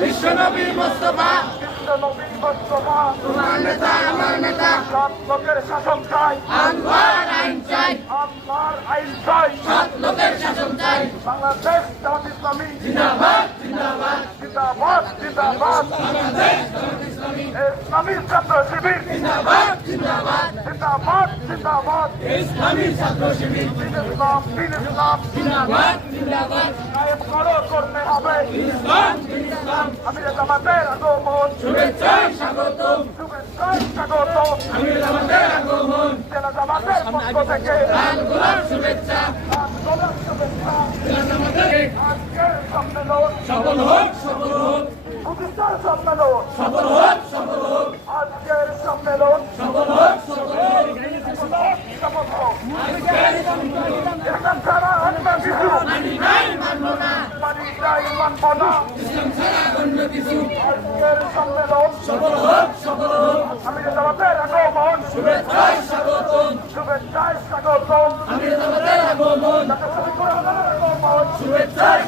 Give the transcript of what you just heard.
বিশ্বনবী মোস্তফা বিশ্বনবী মোস্তফা তোমার নেতা আমার নেতা সৎ লোকের শাসন চাই আল্লাহর আইন চাই আল্লাহর আইন চাই সৎ লোকের শাসন চাই বাংলাদেশ জামাত ইসলামী জিন্দাবাদ জিন্দাবাদ জিন্দাবাদ জিন্দাবাদ বাংলাদেশ জামাত ইসলামী ইসলামী ছাত্র শিবির জিন্দাবাদ জিন্দাবাদ জিন্দাবাদ জিন্দাবাদ ইসলামী ছাত্র শিবির দিন ইসলাম দিন ইসলাম জিন্দাবাদ জিন্দাবাদ কায়েম করতে হবে ইসলাম ইসলাম আমির জামাতের আগমন শুভেচ্ছায় স্বাগতম শুভেচ্ছায় স্বাগত আমির জামাতের আগমন জেলা জামাতের পক্ষ থেকে আন্দোলন শুভেচ্ছা আন্দোলন শুভেচ্ছা জেলা জামাতের আজকের সম্মেলন সফল হোক সফল হোক প্রতিষ্ঠার সম্মেলন সফল হোক সফল হোক আজকের সম্মেলন সফল হোক সফল হোক শপথ হোক। ইসলাম ছাড়া অন্য কিছু নাই মানব না মানি চাই মানব না ইসলাম ছাড়া অন্য কিছু আজকের সম্মেলন সফল হোক সফল হোক আমির জামাতের আগমন শুভেচ্ছায় স্বাগতম শুভেচ্ছায় স্বাগতম আমির জামাতের আগমন আগমন শুভেচ্ছায়